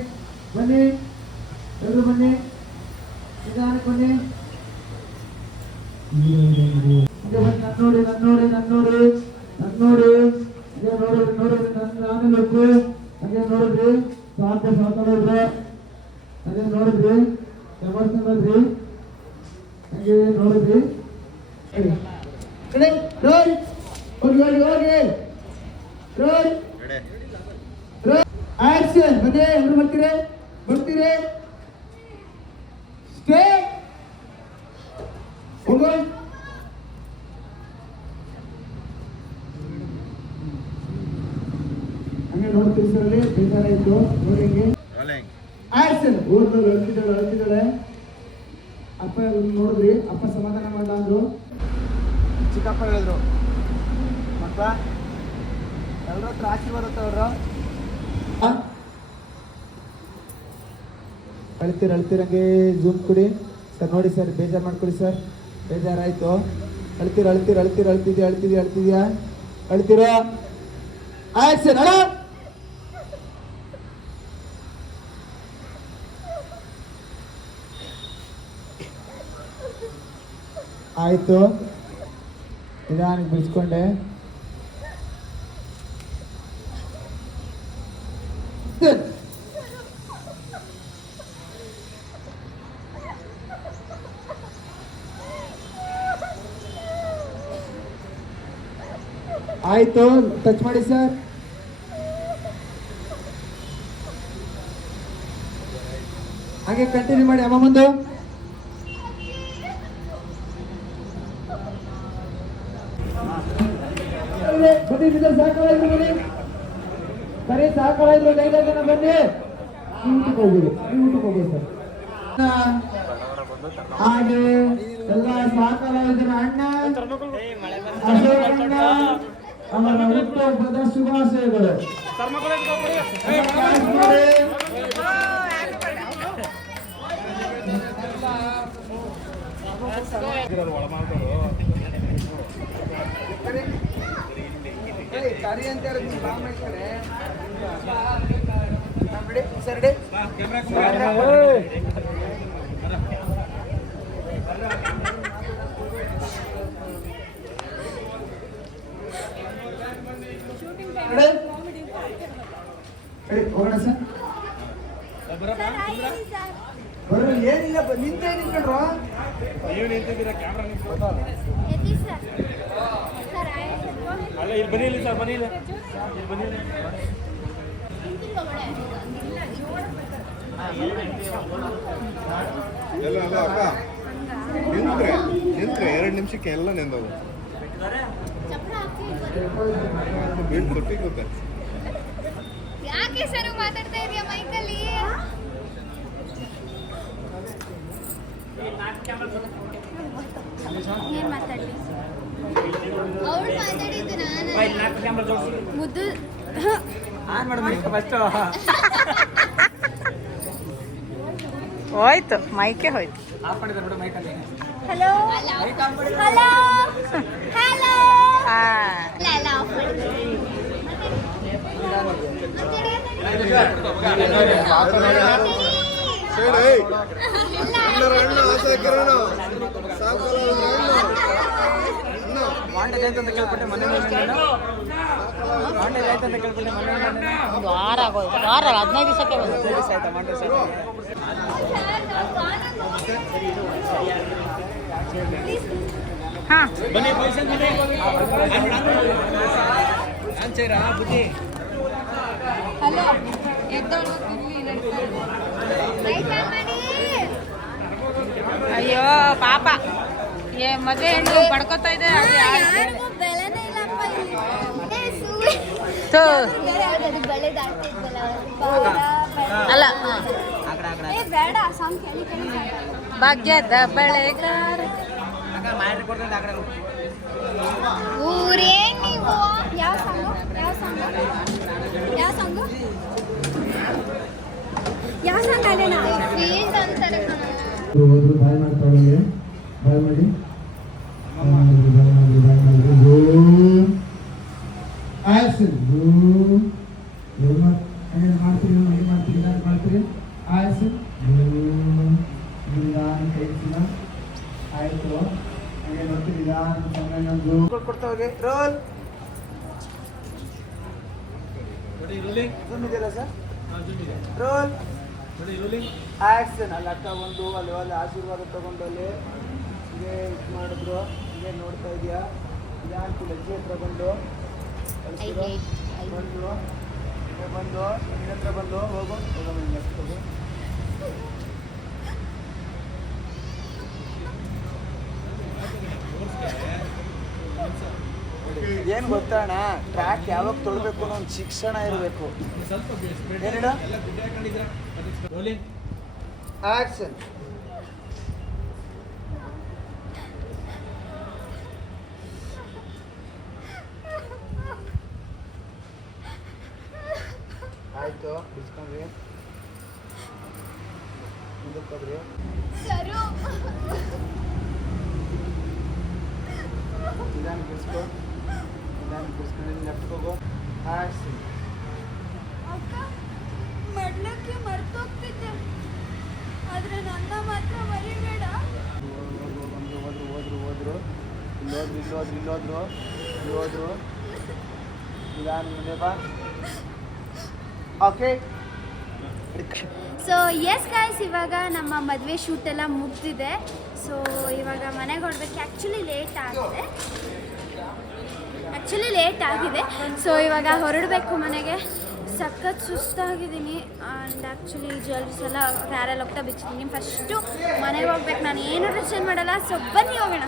ನಿಧಾನಕ್ಕೆ ಬನ್ನಿ. ನೋಡಿ ನೋಡಿದ್ರಿ ಹಾಗೆ ನೋಡಿದ್ರಿ ಸಾಧ್ಯ ಮಾತಾಡಿದ್ರು ಹಾಗೆ ನೋಡಿದ್ರಿ ಎಮೋಷನಲ್ ಆದ್ರಿ ಹಾಗೆ ನೋಡಿದ್ರಿ. ಹೋಗಿ ಆಕ್ಷನ್. ಬನ್ನಿ, ಎಲ್ರು ಬರ್ತೀರಿ. ಸ್ಟೇ ಹೋಗೋ. ಹಂಗೆ ನೋಡ್ತೀವಿ ಸರ್, ಅಲ್ಲಿ ಬೇಜಾರಾಯ್ತು ನೋಡಿ. ಹಿಂಗೆ ಆಕ್ಷನ್. ಓದ್ದವ್ರು ಅಳ್ತಿದ್ದಾಳೆ. ಅಪ್ಪ ನೋಡಿದ್ರಿ, ಅಪ್ಪ ಸಮಾಧಾನ ಮಾಡ ಅಂದ್ರು. ಚಿಕ್ಕಪ್ಪ ಹೇಳಿದ್ರು, ಮಕ್ಕ ಎಲ್ಲರ ಹತ್ರ ಆಶೀರ್ವಾದ ತಗೊಳ್ರು. ಅಳ್ತೀರಂಗೆ ಜೂಮ್ ಕೊಡಿ ಸರ್. ನೋಡಿ ಸರ್, ಬೇಜಾರು ಮಾಡ್ಕೊಡಿ ಸರ್, ಬೇಜಾರಾಯ್ತು. ಅಳ್ತಿದ್ಯಾ ಅಳ್ತಿರೋ. ಆಕ್ಷನ್. ಅಲ್ಲ ಆಯ್ತು, ನಿಧಾನಕ್ಕೆ ಬಿಡಿಸ್ಕೊಂಡೆ. ಆಯ್ತು, ಟಚ್ ಮಾಡಿ ಸರ್. ಹಾಗೆ ಕಂಟಿನ್ಯೂ ಮಾಡಿ. ಅಮ್ಮ ಮುಂದೆ ಬನ್ನಿ, ಸಾಕಾಯ್ತು ಬನ್ನಿ. ಸರಿ, ಸಾಕಾಯ್ತು. 5 ಜನ ಬನ್ನಿ. ಊಟಕ್ಕೆ ಹೋಗ್ಬೋದು ಸರ್. ಹಾಗೆ ಎಲ್ಲ ಸಾಕಾಯ್ತು. ಅಣ್ಣ ಅಶೋಕಣ್ಣ ಅವರ ಹುಟ್ಟುಹಬ್ಬದ ಶುಭಾಶಯಗಳು. ಕರಿ ಅಂತ ಹೋಗೋಣ ಸರ್. ಏನಿಲ್ಲ, ನಿಂತೇ ನಿಂತ್ಕೊಂಡ್ರು. ನೀವು ನಿಂತಿದ್ದೀರಾ, ಕ್ಯಾಮ್ರಾ ನಿಂತ್ಕೊಂಡು ಅಲ್ಲ. ಇಲ್ಲಿ ಬನ್ನಿ ಸರ್, ಬನ್ನಿ ಇಲ್ಲಿ ಬನ್ನಿ. ಎಲ್ಲ ಅಕ್ಕ ನಿಂತ್ರೆ 2 ನಿಮಿಷಕ್ಕೆ ಎಲ್ಲ ನೆಂದೋಗು. ಚಪ್ರ ಹಾಕಿ ಬೀಳ್ತು ಗೊತ್ತೆ. ಯಾಕೆ ಸರ್ ಮಾತಾಡ್ತಾ ಇದೀಯ ಮೈಕಲ್ಲಿ? ಏನ್ ಮಾತಾಡ್ಲಿ? ಅವಳು ಮಾತಾಡಿದ್ದು ನಾನು ಮುದ್ದು ಹೋಯ್ತು, ಮೈಕೆ ಹೋಯ್ತು. ಹಲೋ ಹಲೋ ಹಲೋ ಅಲ್ಲ ಆಫ್ ಮಾಡಿ ವಾರ ಆಗೋಯ್ತು, 15 ದಿವಸಕ್ಕೆ ಹಾಂ ಹಲೋ ಅಯ್ಯೋ ಪಾಪ, ಮದುವೆ ಹೆಣ್ಣು ಬಡ್ಕೋತಾ ಇದೆ. ಯಾರಿಗೂ ಬೆಲೆನೇ ಇಲ್ಲಪ್ಪ ಇಲ್ಲಿ. ಬಳೆ ದಾಟ್ತಾ ಇದ್ವಲ್ಲ ಅಲ್ಲ, ಏ ಬೇಡ ಸಾಂಗ್ ಕೇಳಿ ಕೇಳಿ ಭಾಗ್ಯದ ಬೆಳೆಗಾರ. ಊರೇ ನೀವು ಯಾವ ಸಾಂಗು ಯಾವ ಸಾಂಗು ಯಾವ ಸಾಂಗು ಯಾವ ಸಾಂಗ್ ಅಲ್ಲೇನಾ? ಫೀಲ್ಡ್ ಅಂತಾರೆ ಕಣ. ಹೋದ್ರು ಬಾಯ್ ಮಾಡ್ತಾಳೆ, ಬಾಯ್ ಮಾಡಿ ಆಯ್ಸನ್ ಮಾಡ್ತೀರಿ ಮಾಡ್ತೀರಿ ಆಯ್ಸನ್ ನಿಧಾನ ಕೈಸಿನ ಆಯ್ತು. ಹಂಗೆ ನೋಡ್ತೀರಿ ನಿಧಾನ ಕೊಡ್ತಾವೆ. ರೋಲ್ ಇದೆಯಲ್ಲ ಸರ್, ರೋಲ್ ಆಕ್ಷನ್. ಅಲ್ಲಿ ಅಕ್ಕ ಒಂದು ಅಲ್ಲಿ ಅಲ್ಲಿ ಆಶೀರ್ವಾದ ತಗೊಂಡು ಅಲ್ಲಿ ಹೀಗೆ ಇದು ಮಾಡಿದ್ರು. ಹೀಗೆ ನೋಡ್ತಾ ಇದೆಯಾ? ಇದಾಂತಿ ಲಜ್ಜೆ ಹತ್ರ ಬಂದು ಬಂದು ಹೀಗೆ ಬಂದು ನಿನ್ನ ಹತ್ರ ಬಂದು ಹೋಗು ಹೋಗೋ. ಏನು ಗೊತ್ತಣ್ಣ, ಟ್ರ್ಯಾಕ್ ಯಾವಾಗ ತೊಳ್ಬೇಕು ಅನ್ನೋ ಒಂದು ಶಿಕ್ಷಣ ಇರಬೇಕು. ಆಕ್ಷನ್. ಆಯ್ತು, ಬಿಡ್ಸ್ಕೊಂಡ್ರಿ, ಮುಂದಕ್ಕೆ ಹೋಗ್ರಿ. ಸರು ನಿಧಾನ ಬಿಡಿಸ್ಕೊ, ನಿಧಾನ ಬಿಡಿಸ್ಕೊಂಡು ಲೆಫ್ಟ್ ಹೋಗೋ. ಆಕ್ಷನ್. ಅಕ್ಕ ಮಡ್ಲಕ್ಕೆ ಮರ್ತೋಗ್ತಿದ್ದೆ, ಆದ್ರೆ ನನ್ನ ಮಾತ್ರ ಮರಿಬೇಡ. ಹೋದ್ರು ಇಲ್ಲೋದ್ರು ನಿಧಾನ ಮುಂದೆ ಬಾ. ಓಕೆ. ಸೊ ಎಸ್ ಗಾಯ್ಸ್, ಇವಾಗ ನಮ್ಮ ಮದುವೆ ಶೂಟ್ ಎಲ್ಲ ಮುಗ್ದಿದೆ. ಸೊ ಇವಾಗ ಮನೆಗೆ ಹೊರಡ್ಬೇಕು. ಆ್ಯಕ್ಚುಲಿ ಲೇಟ್ ಆಗಿದೆ. ಸೊ ಇವಾಗ ಹೊರಡಬೇಕು ಮನೆಗೆ. ಸಖತ್ ಸುಸ್ತಾಗಿದ್ದೀನಿ. ಆ್ಯಂಡ್ ಆ್ಯಕ್ಚುಲಿ ಜ್ಯುವೆಲ್ರೀಸ್ ಎಲ್ಲ ಕ್ಯಾರಲ್ಲಿ ಹೋಗ್ತಾ ಬಿಚ್ಚಿದ್ದೀನಿ. ಫಸ್ಟು ಮನೆಗೆ ಹೋಗ್ಬೇಕು. ನಾನು ಏನು ರಿಟರ್ನ್ ಮಾಡಲ್ಲ. ಸೊ ಬನ್ನಿ ಹೋಗೋಣ.